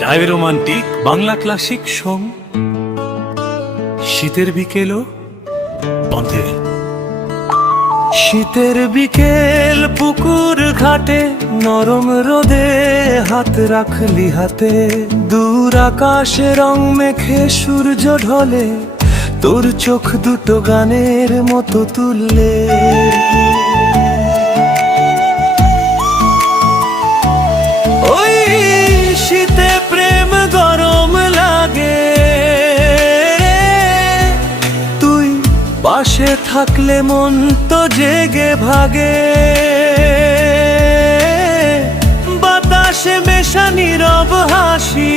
চাই romantic Bangla classic song. শীতের বিকেলও বন্ধে, শীতের বিকেল পুকুর ঘাটে নরম রোদে হাত রাখলি হাতে, দূর আকাশে রং মেখে সূর্য ঢলে, তোর চোখ দুটো গানের মতো তুললে। ওই শীতে প্রেম গরম লাগে, তুই পাশে থাকলে মন তো জেগে ভাগে। বাতাসে মেশা নীরব হাসি,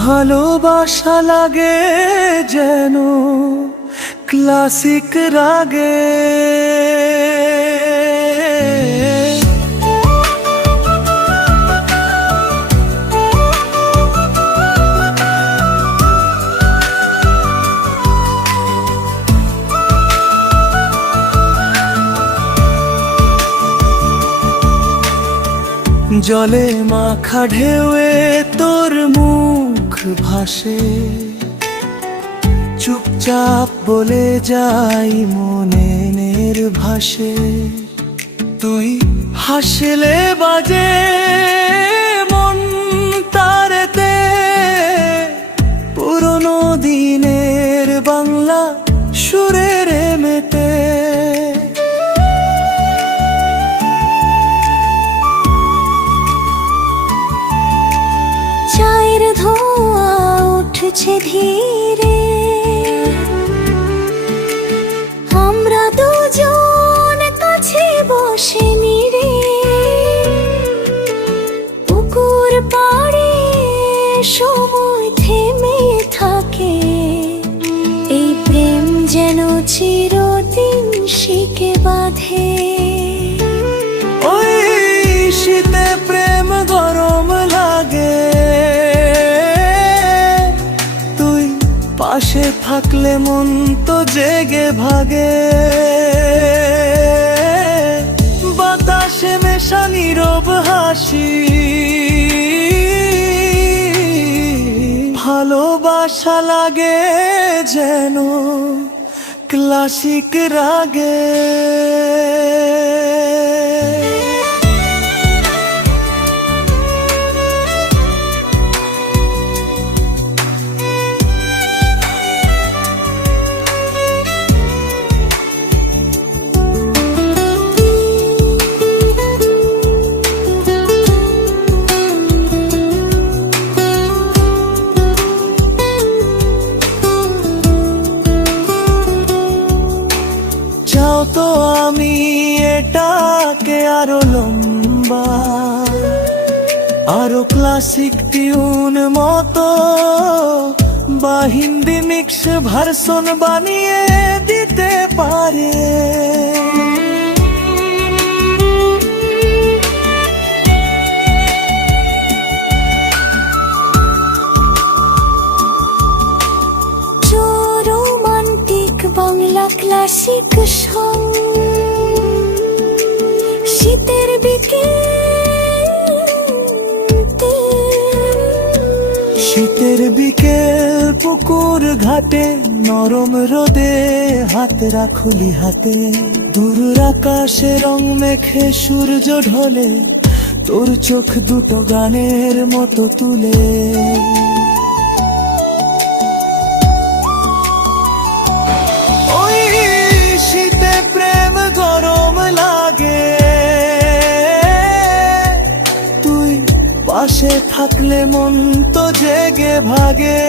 ভালোবাসা লাগে যেন ক্লাসিক রাগে। জলে মাখা ঢেউয়ে তোর মুখ ভাসে, চুপচাপ বলে যাই মনের ভাসে। তুই হাসলে বাজে মন তারেতে, পুরনো দিনের বাংলা সুরের মেতে। চায়ের ধোঁয়া উঠছে ধীরে, আমরা দুজন কাছে বসে নিরে, পুকুর পাড়ে সময় থেমে থাকে। এই প্রেম যেন চিরদিন শিকে বাঁধে। ওই শীতে প্রেম গরম লাগে, তুই পাশে থাকলে মন তো জেগে ভাগে। বাতাসে মেশা নীরব হাসি, ভালোবাসা লাগে যেন ক্লাসিক রাগে। চাও তো আমি এটাকে আরো লম্বা, আরো ক্লাসিক টিউন মতো, বা হিন্দি মিক্স ভার্সন বানিয়ে দিতে পারে। Bangla classic song. শীতের শীতের বিকেল পুকুর ঘাটে নরম রোদে হাত রাখলি হাতে, দূর আকাশে রং মেখে সূর্য ঢলে, তোর চোখ দুটো গানের মতো তুলে। শীতে প্রেম গরম লাগে, তুই পাশে থাকলে মন তো জেগে ভাগে।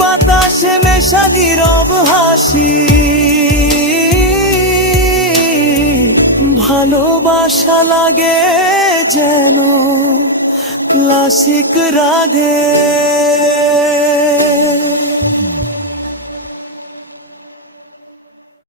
বাতাসে মেশা নীরব হাসি, ভালোবাসা লাগে যেন ক্লাসিক রাগে।